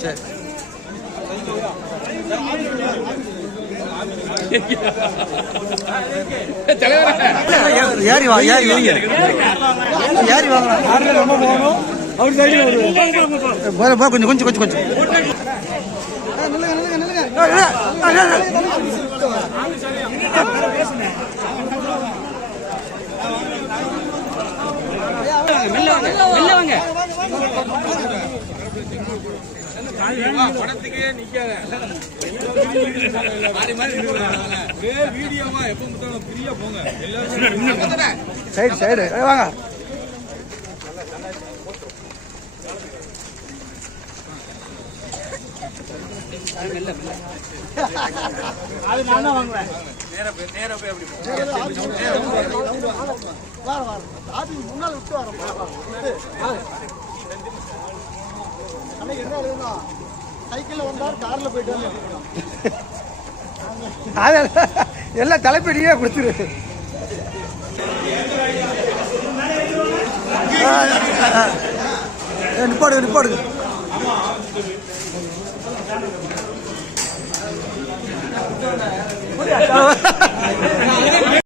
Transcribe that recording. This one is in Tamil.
சரி ஏறி வா ஏறி வைங்க ஏறி வாங்க கொஞ்சம் கொஞ்சம் கொஞ்சம் கொஞ்சம் படத்துக்கே நிக்காத வீடியோவா எப்ப ஃப்ரீயா போங்க எல்லாரும் சைடு சைடு வாங்க அது நான் தான் வாங்குவேன். நேரா போய் அப்படி முன்னால விட்டு வரோம். என்ன எழுதுனா சைக்கிள்ல வந்தார் கார்ல போயிட்டு எல்லாம் தலைப்படியே கொடுத்துரு. நிப்பாடு நிப்பாடு